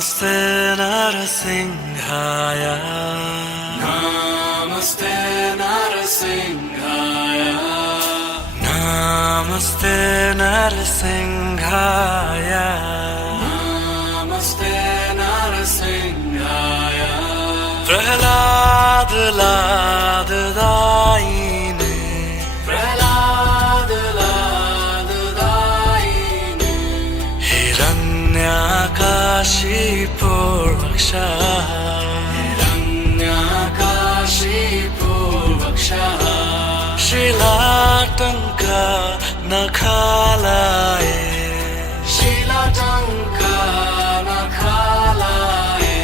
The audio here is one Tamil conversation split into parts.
Namaste Narasimhaya. Namaste Narasimhaya. Namaste Narasimhaya. Namaste Narasimhaya. Prahlad Lad Daine. Prahlad Lad Daine. Hiranyakashi Purvaksha. Hiranyakashi Purvaksha. Shilatanka Nakhalaye. Shilatanka Nakhalaye.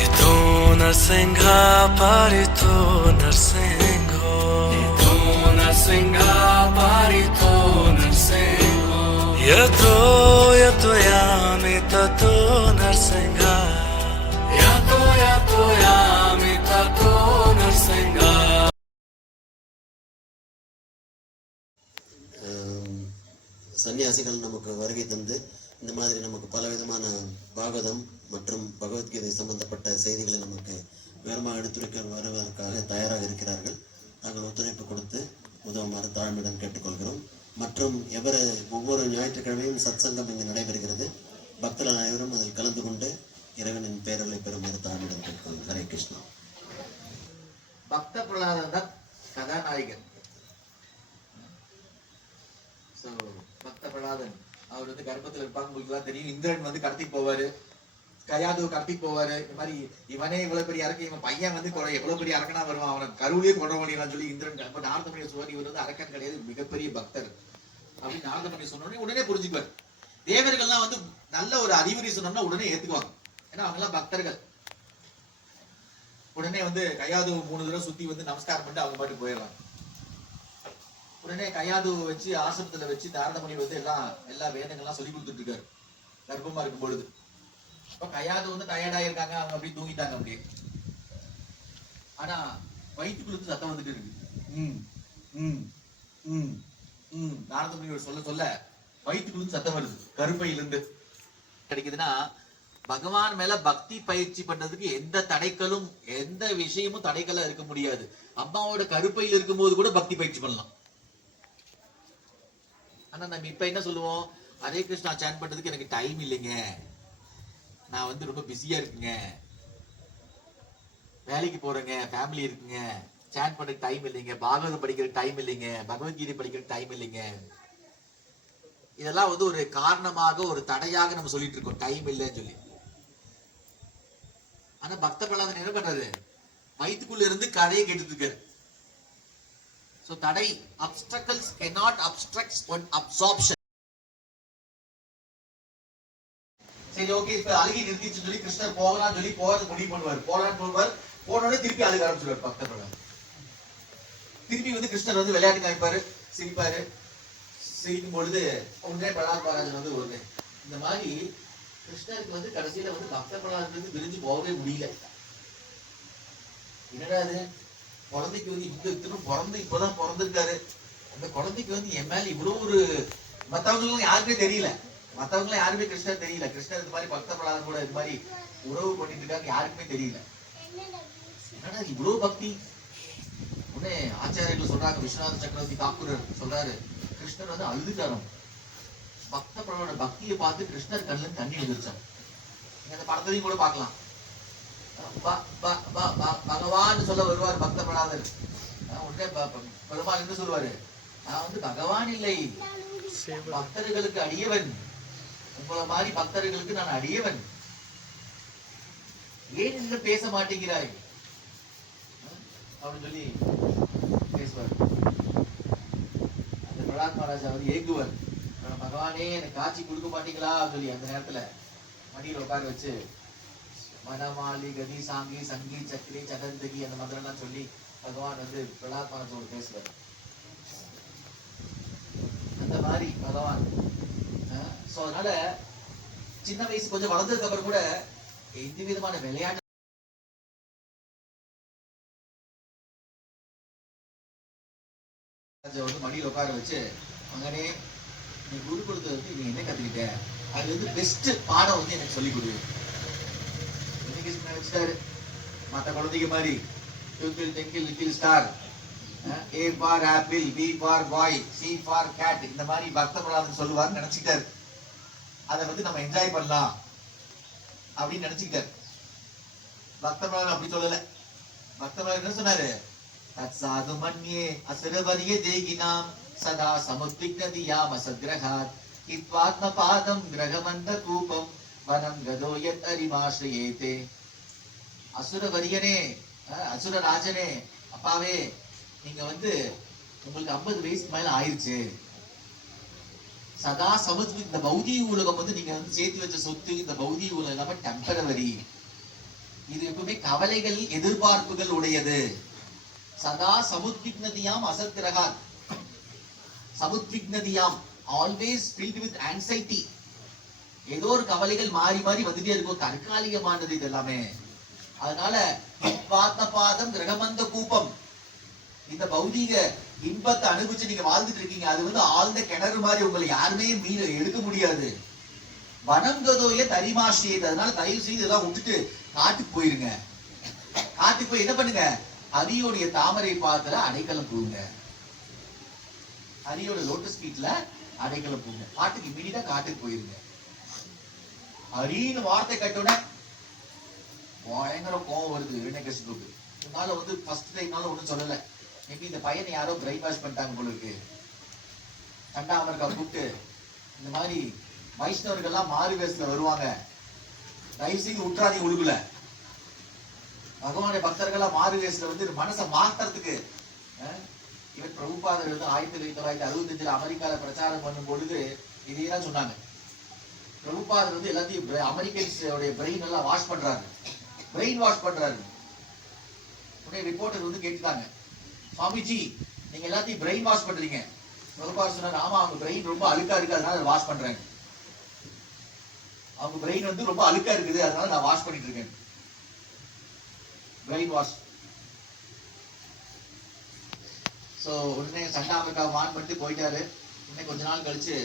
Ito Narsingha Parito Narsingho. Ito Narsingha Parito Narsingho. Yato Yato Yami Tato Narsingha. Yato Yato Yami Tato Narsingha. சன்னியாசிகள் நமக்கு வருகை தந்து இந்த மாதிரி நமக்கு பலவிதமான பாகவதம் மற்றும் பகவத்கீதை சம்பந்தப்பட்ட செய்திகளை நமக்கு விவரமாக எடுத்துரைக்க வருவதற்காக தயாராக இருக்கிறார்கள். நாங்கள் ஒத்துழைப்பு கொடுத்து உதவுமாறு தாழ்மையுடன் கேட்டுக்கொள்கிறோம். மற்றும் ஒவ்வொரு ஞாயிற்றுக்கிழமையும் சத்சங்கம் இங்கு நடைபெறுகிறது. பக்தர்கள் அனைவரும் அதில் கலந்து கொண்டு இறைவனின் பேரலை பெறுமாறு தாழ்மையுடன் கேட்டுக்கொள்கிறோம். ஹரே கிருஷ்ணா. பக்த பிரகலாதன் கதாநாயகன். பக்த பிரகலாதன் அவர் கர்ப்பத்தில் இருப்பாங்க. உங்களுக்கு எல்லாம் தெரியும். இந்திரன் கடத்திக்கு போவாரு, கயாது கடத்திக்கு போவாரு. இந்த மாதிரி இவனே இவ்வளவு பெரிய அரக்க, இவன் பையன் எவ்வளவு பெரிய அரக்கனா வருவான், அவனை கருவிலேயே கொண்ட முடியலாம் சொல்லி இந்திரன் நாரதமுனியை சொல்வார், இவர் அரக்கன் கிடையாது, மிகப்பெரிய பக்தர் அப்படின்னு நாரதமுனி சொன்னோடனே உடனே புரிஞ்சுக்குவார். தேவர்கள்லாம் நல்ல ஒரு அறிவுரை சொன்னோம்னா உடனே ஏத்துக்குவாங்க. ஏன்னா அவங்க எல்லாம் பக்தர்கள். உடனே கையாது 3 தடவை சுத்தி நமஸ்காரம் பண்ணிட்டு அவங்க பாட்டு போயிடலாம். உடனே கையாது வச்சு ஆசிரமத்துல வச்சு நாரதமுனி எல்லா வேதங்கள்லாம் சொல்லி கொடுத்துட்டு இருக்காரு கர்ப்பமா இருக்கும் பொழுது. இப்ப கையாது டயர்டா இருக்காங்க, அவங்க அப்படியே தூங்கிட்டாங்க அப்படியே. ஆனா வயிற்றுக்குள்ள சத்தம் வந்துட்டு இருக்கு. நாரதமுனி சொல்ல சொல்ல வயிற்றுக்குள்ள சத்தம் வருது. கருப்பையிலிருந்து கிடைக்குதுன்னா பகவான் மேல பக்தி பயிற்சி பண்றதுக்கு எந்த தடைகளும் எந்த விஷயமும் தடைகளா இருக்க முடியாது. அம்மாவோட கருப்பையில் இருக்கும்போது கூட பக்தி பயிற்சி பண்ணலாம். ஆனா நம்ம இப்ப என்ன சொல்லுவோம், ஹரே கிருஷ்ணா சான் பண்றதுக்கு எனக்கு டைம் இல்லைங்க, நான் ரொம்ப பிஸியா இருக்குங்க, வேலைக்கு போறேங்க, ஃபேமிலி இருக்குங்க, சான் பண்றதுக்கு டைம் இல்லைங்க, பாகவதம் படிக்கிறதுக்கு டைம் இல்லைங்க, பகவத்கீதை படிக்கிறதுக்கு டைம் இல்லைங்க. இதெல்லாம் ஒரு காரணமாக ஒரு தடையாக நம்ம சொல்லிட்டு இருக்கோம், டைம் இல்லைன்னு சொல்லி. ஆனா பக்த பிரகலாதன் என்ன பண்றாரு, வயிற்றுக்குள்ள இருந்து கதையை கேட்டுட்டு இருக்காரு. So தடை, obstacles cannot obstruct one absorption. சரி, ஓகே, இப்ப அழுகி நிறுத்திச்சு சொல்லி கிருஷ்ணர் போகலாம் சொல்லி போறது முடிவு பண்ணுவார். போலான்னு சொல்வார். போனோடனே திருப்பி அழுக ஆரம்பிச்சிருவார் பக்த பிரகலாதன். திருப்பி கிருஷ்ணர் விளையாட்டு காமிப்பாரு, சிரிப்பாரு. சிரிக்கும் பொழுது உடனே பிரகலாத் மகாராஜன் வருது. இந்த மாதிரி கிருஷ்ணருக்கு கடைசியில பக்த பிரகலாதன் பிரிஞ்சு போகவே முடியல. என்னடா அது, குழந்தைக்கு இப்பதான் பிறந்திருக்காரு, அந்த குழந்தைக்கு என் மேல இவ்வளவு ஒரு, மத்தவங்களும் யாருமே தெரியல, மத்தவங்களும் யாருமே கிருஷ்ணர் தெரியல. கிருஷ்ணர் இந்த மாதிரி பக்த பிரகலாதன் கூட இது மாதிரி உறவு பண்ணிட்டு இருக்காங்க, யாருக்குமே தெரியல. என்னடா இவ்வளவு பக்தி. உடனே ஆச்சாரியர்கள் சொல்றாங்க, விஸ்வநாத சக்கரவர்த்தி தாக்கூர் சொல்றாரு, கிருஷ்ணர் அழுதுட்டாராம். பக்த பிரகலாதோட பக்தியை பார்த்து கிருஷ்ணர் கண்ணுல தண்ணி வந்துருச்சான். அந்த படத்தையும் கூட பார்க்கலாம். பகவான் சொல்ல வருவார் பக்த பிரகலாதர். உடனே பெருமாள் என்ன சொல்லுவாரு, நான் பகவான் இல்லை, பக்தர்களுக்கு அடியவன், உங்களை மாதிரி பக்தர்களுக்கு நான் அடியவன், ஏன் இன்னும் பேச மாட்டேங்கிறாய் அப்படின்னு சொல்லி பேசுவார். அந்த பிரகலாத் மகாராஜா ஏங்குவார், பகவானே எனக்கு காட்சி கொடுக்க மாட்டீங்களா சொல்லி. அந்த நேரத்துல மடியில் உட்கார வச்சு மனமாலி கதி சாங்கி சங்கி சக்ரி சதந்தகி அந்த மந்திரம் சொல்லி பகவான் பிரகலாத் மகாராஜோடு பேசுவார். அந்த மாதிரி பகவான். அதனால சின்ன வயசு கொஞ்சம் வளர்ந்ததுக்கு அப்புறம் கூட எந்த விதமான விளையாட்டு மடியில் உட்கார வச்சு, மகனே நீ குரு கொடுத்தது நீ என்ன கத்துக்கிட்ட, அது பெஸ்ட் பாடம் எனக்கு சொல்லி கொடு. கிருஷ்ண நினைச்சிட்டாரு மத்த குழந்தைங்க மாதிரி twinkle twinkle little star, A for apple, B for boy, C for cat, இந்த மாதிரி பக்த பிரகலாதன் சொல்லுவார் நினைச்சுக்கிட்டாரு. அதை வந்து நம்ம என்ஜாய் பண்ணலாம் அப்படின்னு நினைச்சுக்கிட்டாரு. பக்த பிரகலாதன் அப்படி சொல்லல. பக்த பிரகலாதன் என்ன சொன்னாரு? தத்சாது மன்யே அசுரவரிய தேகினாம் சதா சமுத்விக்னதியாம் அசத்ரஹாத் இத்வாத்ம பாதம் கிரகமந்த கூபம் வனம் கதோ யத் அரிமாஸ்ரயேதே. அசுரவரியனே, அசுர ராஜனே, அப்பாவே, நீங்க வந்து உங்களுக்கு 50 வயசுக்கு மேல ஆயிருச்சு. சதா சமுத்வி, இந்த பௌதிக உலகம் வந்து நீங்க வந்து சேர்த்து வச்ச சொத்து, இந்த பௌதிக உலகம் இல்லாம டெம்பரவரி. இது எப்பவுமே கவலைகள் எதிர்பார்ப்புகள் உடையது. சதா சமுத்விக்னதியாம் அசத்ரஹாத். சமுத்விக்னதியாம், ஆல்வேஸ் ஃபில்ட் வித் ஆங்ஸைட்டி. ஏதோ ஒரு கவலைகள் மாறி மாறி வந்துட்டே இருக்கும். தற்காலிகமானது இது எல்லாமே. அதனால பாதம் கிரகமந்த கூப்பம், இந்த பௌதீக இன்பத்தை அனுபவிச்சு நீங்க வாழ்ந்துட்டு இருக்கீங்க. அது வந்து ஆழ்ந்த கிணறு மாதிரி, உங்களை யாருமே மீன் எடுக்க முடியாது. வனம் கதோய தரிமாஷியது. அதனால தயவு செய்து இதெல்லாம் விட்டுட்டு காட்டுக்கு போயிருங்க. காட்டுக்கு போய் என்ன பண்ணுங்க? ஹரியோடைய தாமரை பாதத்துல அடைக்கலம் போங்க. ஹரியோட லோட்டஸ் ஃபீட்ல அடைக்கலம் போங்க. காட்டுக்கு இமீடியட்டா காட்டுக்கு போயிருங்க. ஹரின்னு வார்த்தை கட்டோட பயங்கர கோவம் வருது இரண்யகசிபுக்கு. இதனால வந்து ஃபர்ஸ்ட் டைம்னால ஒண்ணும் சொல்லல. மேபி இந்த பையனை யாரோ பிரைன் வாஷ் பண்ணிட்டாங்க போல இருக்கு. சண்டாமர்கா கூப்பிட்டு, இந்த மாதிரி வைஷ்ணவர்கள்லாம் மாறு வேஷத்துல வருவாங்க, தயவு செய்து உற்றாதி உழுகுல. பகவானுடைய பக்தர்கள்லாம் மாறு வேஷத்துல வந்து மனசை மாத்துறதுக்கு. இவன் பிரபுபாதர் வந்து 1965 அமெரிக்கால பிரச்சாரம் பண்ணும் பொழுது இதையெல்லாம் சொன்னாங்க. பிரபுபாதர் வந்து எல்லாத்தையும் அமெரிக்கன்ஸோடைய பிரெயின் எல்லாம் வாஷ் பண்றாரு, பிரெயின் வாஷ் பண்றாரு. உடனே ரிப்போர்ட்டர் வந்து கேட்டுட்டாங்க, சுவாமிஜி நீங்க எல்லாத்தையும் பிரெயின் வாஷ் பண்றீங்க. பிரபுபாதர் சொன்னார், ஆமா அவங்க பிரெயின் ரொம்ப அழுக்கா இருக்கு, அதனால அதை வாஷ் பண்றேன். அவங்க பிரெயின் வந்து ரொம்ப அழுக்கா இருக்குது, அதனால நான் வாஷ் பண்ணிட்டு இருக்கேன். Brain wash. சோ உடனே சண்டாமர்கா வான் பண்ணிட்டு போயிட்டாரு. உடனே கொஞ்ச நாள் கழிச்சு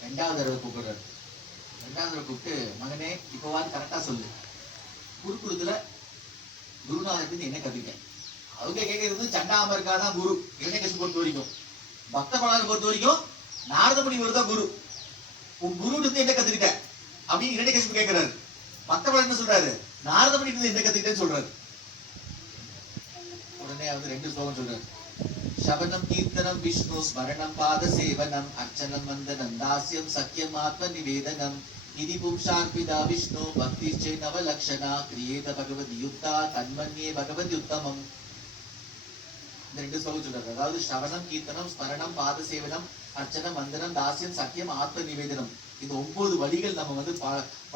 2வது தடவை கூப்பிடுறாரு. 2வது தடவை கூப்பிட்டு, மகனே இப்போவாது கரெக்டா சொல்லு, குருகுலத்துல குருநாதர் என்ன கத்துக்கிட்டேன்? அவங்க கேட்கறது சண்டாமர்கா தான் குரு. இரண்யகசிபு பொறுத்த வரைக்கும், பக்த பிரகலாதனை பொறுத்த வரைக்கும் நாரத முனிவர் தான் குரு. உன் குரு இருந்து என்ன கத்துக்கிட்ட அப்படின்னு இரண்யகசிபு கேட்கிறாரு. பக்த பிரகலாதன் என்ன சொல்றாரு? நாரத முனி இருந்து என்ன கத்துக்கிட்டேன்னு சொல்றாரு. உடனே வந்து 2 ஸ்லோகம் சொல்றாரு. சவனம் கீர்த்தனம் விஷ்ணு ஸ்மரணம் பாத சேவனம் அர்ச்சனம் வந்தனம் தாஸ்யம் சக்கியம் ஆத்ம நிவேதனம் இதி பும்சார்பிதா விஷ்ணு பக்தி சே நவலக்ஷணா கிரியேத பகவதி யுக்தா தன்மன்யே பகவதி உத்தமம். இந்த 2 ஸ்லோகம் சொல்றாரு. அதாவது சவனம் கீர்த்தனம் ஸ்மரணம் பாத சேவனம் அர்ச்சனம் வந்தனம் தாஸ்யம் சக்கியம் ஆத்ம நிவேதனம், இந்த 9 வழிகள் நம்ம வந்து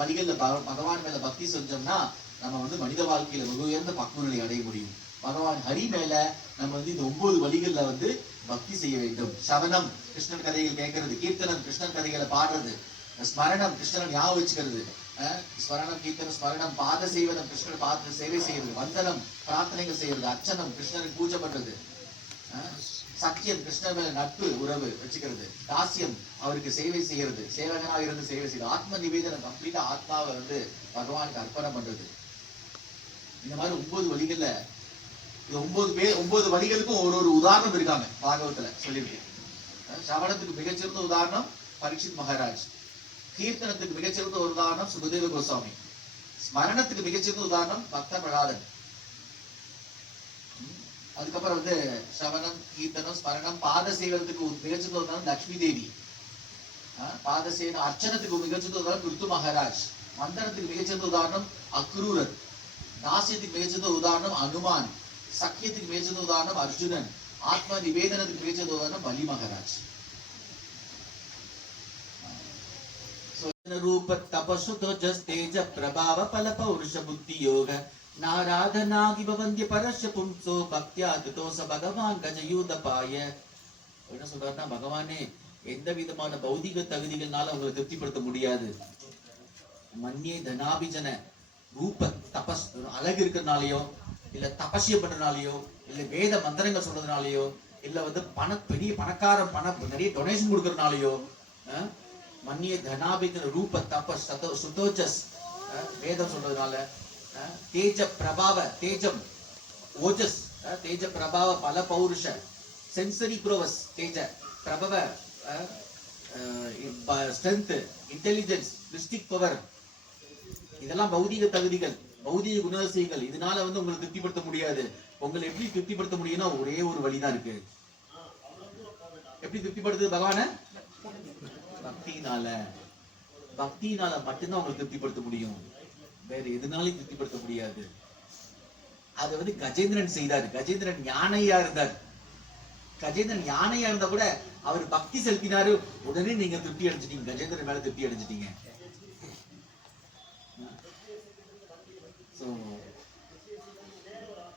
வழிகள்ல பகவான் மேல பக்தி செஞ்சோம்னா நம்ம வந்து மனித வாழ்க்கையில மிக உயர்ந்த பக்குவ நிலை அடைய முடியும். பகவான் ஹரி மேல நம்ம வந்து இந்த 9 வழிகள்ல வந்து பக்தி செய்ய வேண்டும். சவனம் கிருஷ்ணன் கதைகள் கேட்கறது, கீர்த்தனம் கிருஷ்ணன் கதைகளை பாடுறது, ஸ்மரணம் கிருஷ்ணன் ஞாபகம் வச்சுக்கிறது, ஸ்மரணம் கீர்த்தனம் ஸ்மரணம் பாத சேவனம் கிருஷ்ணன் பாத சேவை செய்யறது, வந்தனம் பிரார்த்தனைகள் செய்யறது, அர்ச்சனம் கிருஷ்ணனுக்கு பூஜை பண்றது, சத்தியம் கிருஷ்ணன் மேல நட்பு உறவு வச்சுக்கிறது, தாசியம் அவருக்கு சேவை செய்யறது, சேவகனாக இருந்து சேவை செய்யறது, ஆத்ம நிவேதனம் கம்ப்ளீட்டா ஆத்மாவை வந்து பகவானுக்கு அர்ப்பணம் பண்றது. இந்த மாதிரி 9 வழிகள்ல 9 வழிகளுக்கும் ஒரு உதாரணம் இருக்காங்க பாகவத்துல சொல்லியிருக்கேன். சவணத்துக்கு மிகச்சிறந்த உதாரணம் பரீட்சித் மகாராஜ், கீர்த்தனத்துக்கு மிகச்சிறந்த ஒரு உதாரணம் சுகதேவ கோஸ்வாமி, ஸ்மரணத்துக்கு மிகச்சிறந்த உதாரணம் பக்த பிரகலாதன். அதுக்கப்புறம் வந்து சவணம் கீர்த்தனம் ஸ்மரணம் பாத சேவனத்துக்கு மிகச்சிறந்த உதாரணம் லக்ஷ்மி தேவி, பாத சேவனம் அர்ச்சனத்துக்கு மிகச்சிறந்த உதாரணம் ருத்து மகாராஜ், மந்தனத்துக்கு மிகச்சிறந்த உதாரணம் அக்ரூரர், தாசியத்துக்கு மிகச்சிறந்த உதாரணம் அனுமான், சக்கியத்துக்கு மிகச்சிறந்த உதாரணம் அர்ஜுனன், ஆத்ம நிவேதனத்துக்கு மிகச்சிறந்த உதாரணம் பலி மகாராஜ். ரூப தபசுதோ ஜஸ்தேஜ பிரபாவ பல பௌருஷ புத்தி யோக நாராதனாகி பவந்த்ய பரஸ்ய பும்சோ பக்த்யா துதோச பகவான் கஜயூதபாய. என்ன சொல்றாருன்னா, பகவானே எந்த விதமான பௌதிக தகுதிகள்னால உங்களை திருப்திப்படுத்த முடியாது. மன்யே தனாபிஜன ரூப தபஸ், அழகு இருக்கிறதுனாலயோ இல்ல தபஸ்யம் பண்றதுனாலயோ இல்ல வேத மந்திரங்கள் சொல்றதுனாலயோ இல்ல வந்து பெரிய பணக்காரன் நிறைய டொனேஷன் கொடுக்கறதுனாலயோ மன்னிய தனாபிஜன ரூப தபஸ் சுதோஜஸ் வேதம் சொல்றதுனால, தேஜ பிரபாவ, தேஜம் ஓஜஸ், தேஜ பிரபாவ பல பௌருஷ, சென்சரி ப்ரோவஸ், தேஜ பிரபவ, ஸ்ட்ரென்த், இன்டெலிஜென்ஸ், மிஸ்டிக் பவர், இதெல்லாம் பௌதிக தகுதிகள், பௌதிக குணாதிசயங்கள். இதனால வந்து உங்களை திருப்திப்படுத்த முடியாது. உங்களை எப்படி திருப்திப்படுத்த முடியும்னா ஒரே ஒரு வழிதான் இருக்கு. எப்படி திருப்திப்படுத்துது பகவான? பக்தினால. பக்தினால மட்டும்தான் உங்களை திருப்திப்படுத்த முடியும். வேற எதுனாலும் திருப்திப்படுத்த முடியாது. அதை வந்து கஜேந்திரன் செய்தார். கஜேந்திரன் ஞானையா இருந்தார். கஜேந்திரன் ஞானையா இருந்தா கூட அவர் பக்தி செலுத்தினாரு, உடனே நீங்க திருப்தி அடைஞ்சிட்டீங்க. கஜேந்திரன் மேல திருப்தி அடைஞ்சிட்டீங்க.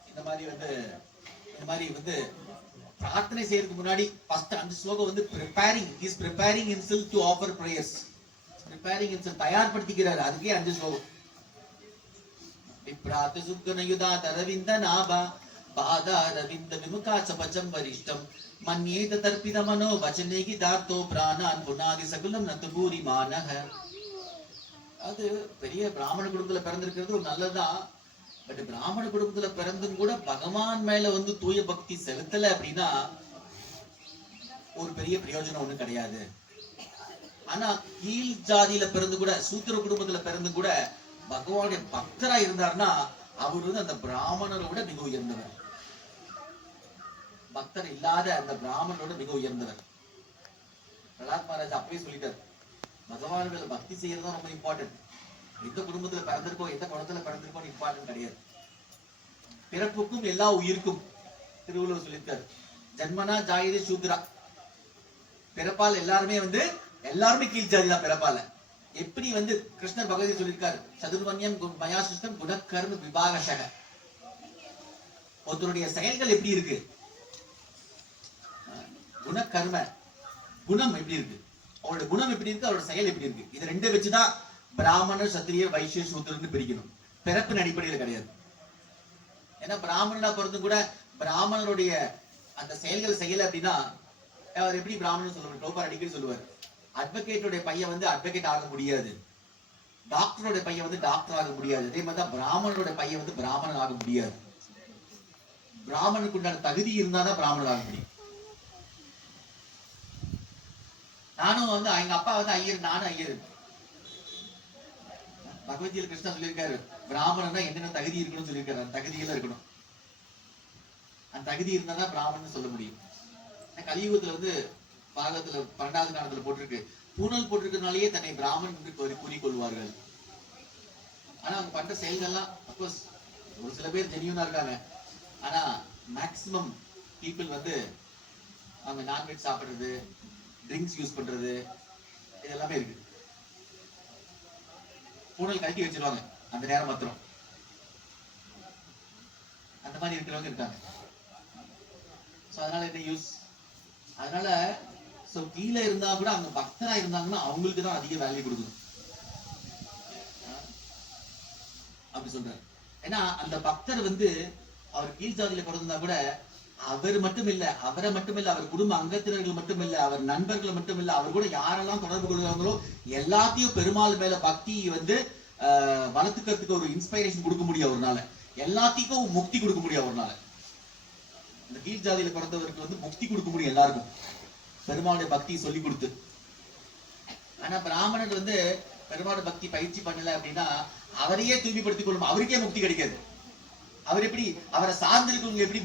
இந்த மாதிரி வந்து பிரார்த்தனை செய்யறதுக்கு முன்னாடி ஃபர்ஸ்ட் அந்த ஸ்லோகம் வந்து preparing himself to offer prayers. preparing himself, தயார்படுத்திக்கிறார். அதுக்கே 5 ஸ்லோகம். விப்ராத சுக்கனயுதா தரவிந்த நாபா பாதா ரவிந்த விமுகா சபஜம் வரிஷ்டம் மன்யேத தர்ப்பித மனோ வச்சனேகி தார்த்தோ பிராணான் புனாதி சகுலம் நத்துபூரி மானக. அது பெரிய பிராமண குடும்பத்துல பிறந்திருக்கிறது ஒரு நல்லதுதான். பட் பிராமண குடும்பத்துல பிறந்தும் கூட பகவான் மேல வந்து தூய பக்தி செலுத்தல அப்படின்னா ஒரு பெரிய பிரயோஜனம் ஒண்ணு கிடையாது. ஆனா கீழ் ஜாதியில பிறந்து கூட, சூத்திர குடும்பத்துல பிறந்து கூட பகவானுடைய பக்தரா இருந்தார்னா அவர் வந்து அந்த பிராமணரை விட மிக உயர்ந்தவர். பக்தர் இல்லாத அந்த பிராமணரோட மிக உயர்ந்தவர். பிரகலாத் மகாராஜ் அப்பவே சொல்லிட்டார், பகவான் மேல பக்தி செய்யறதுதான் ரொம்ப இம்பார்ட்டன்ட். எந்த குடும்பத்துல பிறந்திருக்கோம், எந்த குளத்துல பிறந்திருக்கோம் இம்பார்ட்டன்ட் கிடையாது. பிறப்புக்கும் எல்லா உயிருக்கும் திருவள்ளுவர் சொல்லியிருக்காரு, ஜன்மனா ஜாயிதே சூத்ரா. பிறப்பால் எல்லாருமே கீழ் ஜாதி தான் பிறப்பால. எப்படி வந்து கிருஷ்ணர் பகவதி சொல்லியிருக்காரு, சதுர்வன்யம் மயாசிஷ்டம் குணக்கர்ம விபாகசக. ஒருத்தருடைய செயல்கள் எப்படி இருக்கு, குணக்கர்ம குணம் எப்படி இருக்கு, அவரோட குணம் எப்படி இருக்கு, அவரோட செயல் எப்படி இருக்கு, இதை ரெண்டு வச்சுதான் பிராமணர் சத்திரிய வைசிய சூத்திரன்னு பிரிக்கணும். பிறப்பின் அடிப்படையில் கிடையாது. ஏன்னா பிராமணனா பிறந்து கூட பிராமணருடைய அந்த செயல்கள் செய்யல அப்படின்னா அவர் எப்படி பிராமணன் சொல்லுவார்? டோபார் அடிக்கடி சொல்லுவார், அட்வொகேட்டோட பையன் வந்து அட்வொகேட் ஆக முடியாது, டாக்டரோட பையன் வந்து டாக்டர் ஆக முடியாது. அதே மாதிரி தான் பிராமணரோட பையன் வந்து பிராமணன் ஆக முடியாது. பிராமணனுக்கு உண்டான தகுதி இருந்தாதான் பிராமணன் ஆக முடியும். நானும் வந்து எங்க அப்பா வந்து ஐயர், நானும் ஐயர். பகவத்கீதை கிருஷ்ணா சொல்லியிருக்காரு, பிராமணன்னா என்னென்ன தகுதி இருக்கணும்னு சொல்லியிருக்காரு. அந்த தகுதியெல்லாம் இருக்கணும். அந்த தகுதி இருந்தாதான் பிராமணன் சொல்ல முடியும். கலியுகத்துல வந்து பாகத்துல 12வது காலத்துல போட்டிருக்கு, பூனல் போட்டிருக்கிறதுனாலேயே தன்னை பிராமணன் என்று கூறிக்கொள்வார்கள். ஆனா அவங்க பண்ற செயல்கள்லாம் அப்கோர்ஸ் ஒரு சில பேர் ஜெனியூனா இருக்காங்க. ஆனா மேக்சிமம் பீப்புள் வந்து அவங்க நான்வெஜ் சாப்பிடுறது, ட்ரிங்க்ஸ் யூஸ் பண்றது, இது எல்லாமே இருக்கு. பூனல் கழட்டி வச்சிருவாங்க அந்த நேரம் மாத்திரம். அந்த மாதிரி இருக்கிறவங்க இருக்காங்க. அதனால என்ன யூஸ்? அதனால கீழே இருந்தா கூட அவங்க பக்தரா இருந்தாங்கன்னா அவங்களுக்கு தான் அதிக வேல்யூ கொடுக்கணும் அப்படி சொல்றாரு. ஏன்னா அந்த பக்தர் வந்து அவர் கீழ் ஜாதியில பிறந்திருந்தா கூட அவர் மட்டும் இல்ல, அவரை மட்டும் இல்ல, அவர் குடும்ப அங்கத்தினர்கள் மட்டும் இல்ல, அவர் நண்பர்கள் மட்டும் இல்ல, அவர் கூட யாரெல்லாம் தொடர்பு கொள்கிறாங்களோ எல்லாத்தையும் பெருமாள் மேல பக்தி வந்து வளர்த்துக்கிறதுக்கு ஒரு இன்ஸ்பைரேஷன் கொடுக்க முடியும் அவர்னால. எல்லாத்துக்கும் முக்தி கொடுக்க முடியும் அவர்னால. இந்த கீழ் ஜாதியில பிறந்தவருக்கு வந்து முக்தி கொடுக்க முடியும் எல்லாருக்கும், பெருமாளுடைய பக்தியை சொல்லி கொடுத்து. ஆனா பிராமணர் வந்து பெருமாளுடைய பக்தி பயிற்சி பண்ணல அப்படின்னா அவரையே தூய்மைப்படுத்திக் கொள்ளும், அவருக்கே முக்தி கிடைக்காது. அவர் எப்படி அவரை சார்ந்திருக்கவங்க எப்படி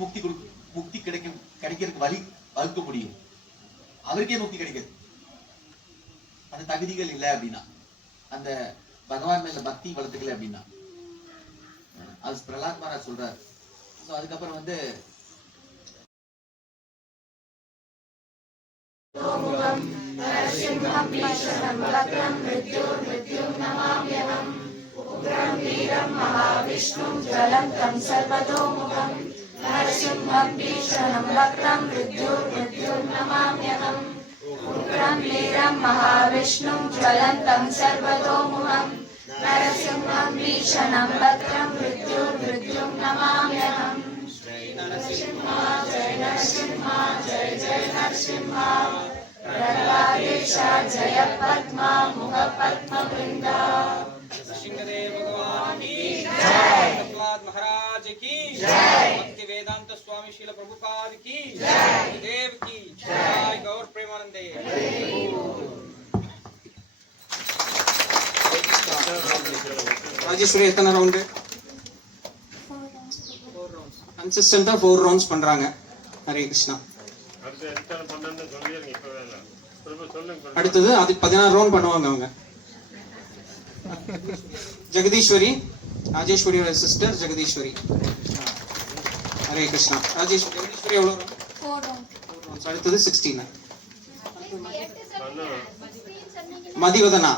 முக்தி கிடைக்கிறதுக்கு வழி வகுக்க முடியும்? அவருக்கே முக்தி கிடைக்காது. அந்த தகுதிகள் இல்லை அப்படின்னா, அந்த பகவான் மேல பக்தி வளர்த்துக்கல அப்படின்னா. அது பிரகலாத் மகாராஜ் சொல்றாரு. அதுக்கப்புறம் வந்து नरसिंहं भीषणं वक्रं मृत्युर्नमाम्यहम् उग्रं वीरं महाविष्णुं ज्वलन्तं सर्वतोमुखं नरसिंहं भीषणं वक्रं मृत्युं नमाम्यहम्। जय नरसिंहा जय नरसिंहा जय जय नरसिंहा प्रह्लादेश जय पद्मा मुख पद्मवृन्दा। भक्ति वेदांत स्वामी श्रील प्रभुपाद की देव की जय। गौर प्रेमानंदे। ராஜேஸ்வரி எத்தனை ரவுண்டு? கன்சிஸ்டண்டா 4 ரவுண்ட்ஸ் பண்றாங்க. ஹரே கிருஷ்ணா. அடுத்தது அது 16 ரவுண்ட் பண்ணுவாங்க அவங்க. ஜெகதீஸ்வரி, ராஜேஸ்வரியோட சிஸ்டர் ஜெகதீஸ்வரி. ஹரே கிருஷ்ணா. ஜெகதீஸ்வரி எவ்வளவு? 4 ரவுண்ட்ஸ். அடுத்தது 16. மதிவதனா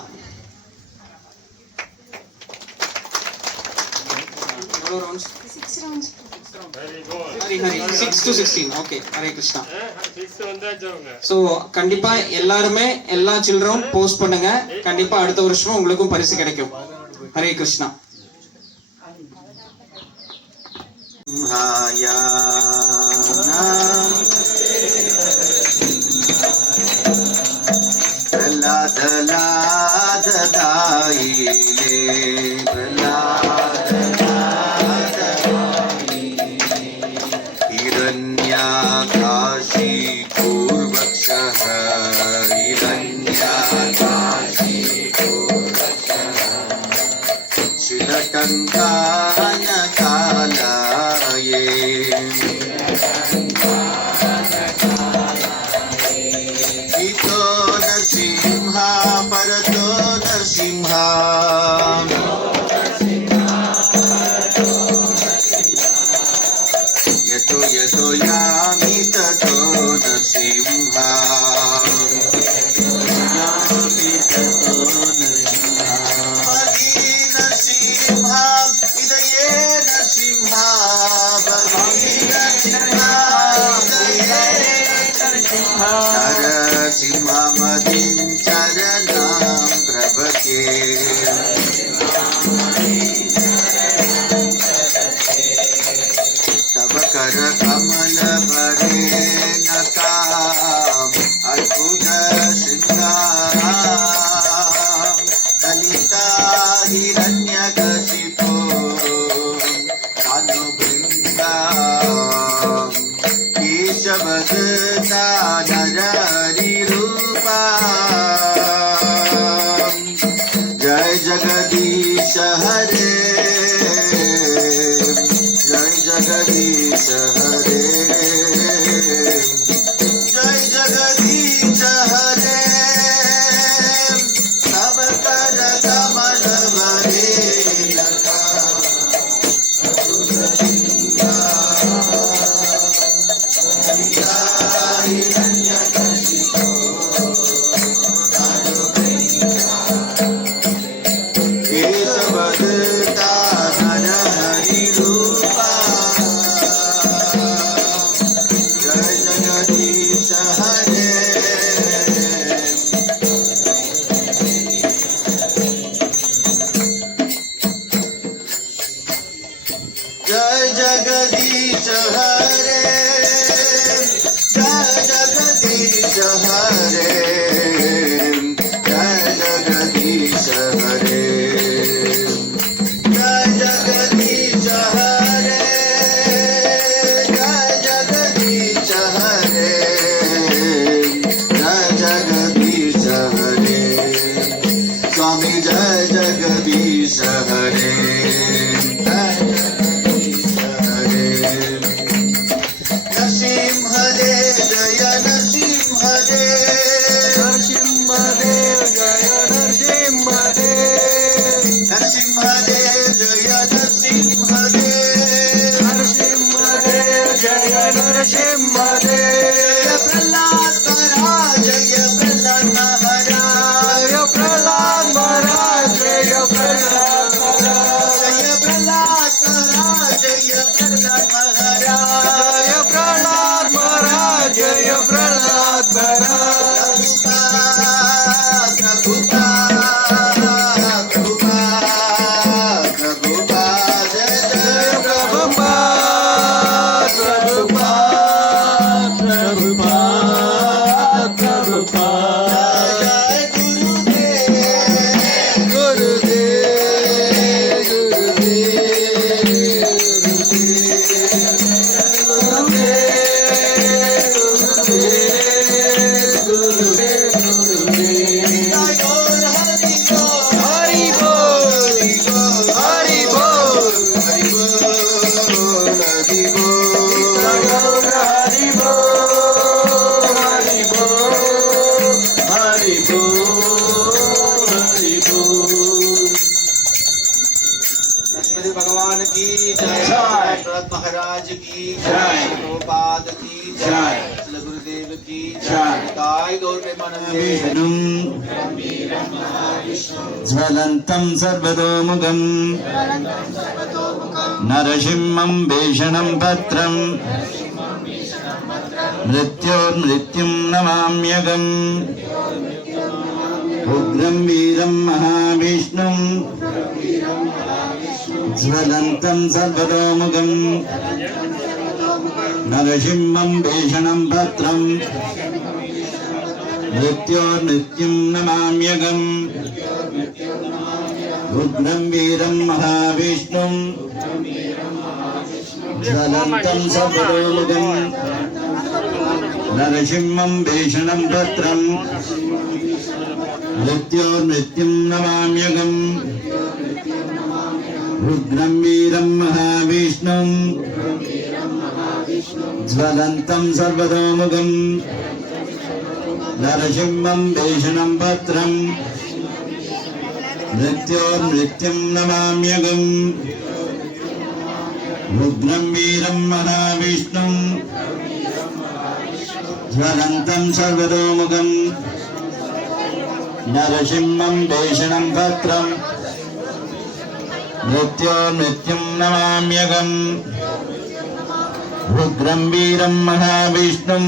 எவ்வளவு rounds? 6 rounds. Hari Hari 6 to 16. Okay. Hare Krishna. So கண்டிப்பா எல்லாருமே எல்லா சில்ட்ரனும் போஸ்ட் பண்ணுங்க. கண்டிப்பா அடுத்த வருஷம் உங்களுக்கும் பரிசு கிடைக்கும். ஹரே கிருஷ்ணா. हिरण्याकाशी पूर्वक्षः हिरण्याकाशी पूर्वक्षः शिलटङ्कानकालये इतो नरसिंहा परतो नरसिंहा यतो यतो यामि ततो नरसिंहा यामि ततो नरसिंहा भगी नरसिंहा इदये नरसिंहा भगी नरसिंहा इदये नरसिंहा नरसिंहा मदिं चरणं प्रभके तब कर कमल भरे नताम अद्भुत श्रृंगार ललिता हिरण्यकशिपो कानुबृंदा केशवदत्ता नरहरिरूपा जय जगदीश हरे जय जगदीश हरे जय जगदीश हरे सब कर कमल भरे लता केशवदत्ता नरहरिरूपा जय जगदीश हरे जय जगदीश हरे जय जगदीश हरे जय जगदीश हरे जय जगदीश हरे जय जगदीश हरे जय जगदीश हरे स्वामी जय जगदीश हरे जय जगदीश हरे नरसिंहदेव जय नरसिंहदेव नरसिंहदेव जय नरसिंहदेव नरसिंहदेव जय नरसिंहदेव नरसिंहदेव जय नरसिंहदेव प्रहलाद महाराज जय प्रहलाद महाराज जय प्रहलाद महाराज जय प्रहलाद महाराज जय प्रहलाद महाराज जय प्रहलाद महाराज जय प्रहलाद महाराज जय प्रहलाद महाराज प्रभुपाद प्रभुपाद प्रभुपाद जय जय प्रभुपाद प्रभुपाद प्रभुपाद बोल हरि बोल हरि बोल हरि बोल हरि बोल। लक्ष्मण भगवान की जय, जय। भरत महाराज की जय। प्रभुपाद की जय। श्री गुरुदेव की जय। ताई गौर प्रेमानंदे। ज्वलन्तं सर्वतोमुखं नरसिंहं भीषणं भद्रं मृत्योर्मृत्युं नमाम्यहम् उग्रं वीरं महाविष्णुं ज्वलन्तं सर्वतोमुखं नरसिंहं भीषणं भद्रं मृत्योर्मृत्युं नमाम्यहम् उग्रं वीरं महाविष्णुं ज्वलन्तं सर्वतोमुखं नरसिंहं भीषणं भद्रं मृत्योर्मृत्युं नमाम्यहम् उग्रं वीरं महाविष्णुं ज्वलन्तं सर्वतोमुखं नरसिंहं भीषणं भद्रं मृत्योर्मृत्युं नमाम्यहम् उग्रं वीरं महाविष्णुं ज्वलन्तं सर्वतोमुखं नरसिंहं भीषणं भद्रं मृत्योर्मृत्युं नमाम्यहम् उग्रं वीरं महाविष्णुं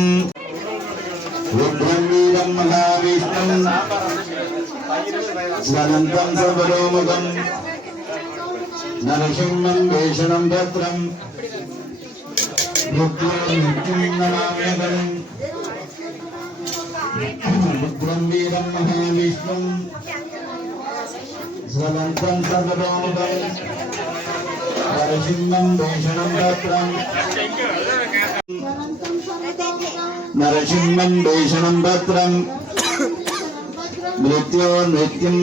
ज्वलन्तं सर्वतोमुखं नरसिंहं भीषणं भद्रं मृत्योर्मृत्युं नमाम्यहम् उग्रं वीरं महाविष्णुं ज्वलन्तं सर्वतोमुखं नरसिंहं भीषणं भद्रं नरसिंहं भीषणं भद्रं मृत्योर्मृत्युं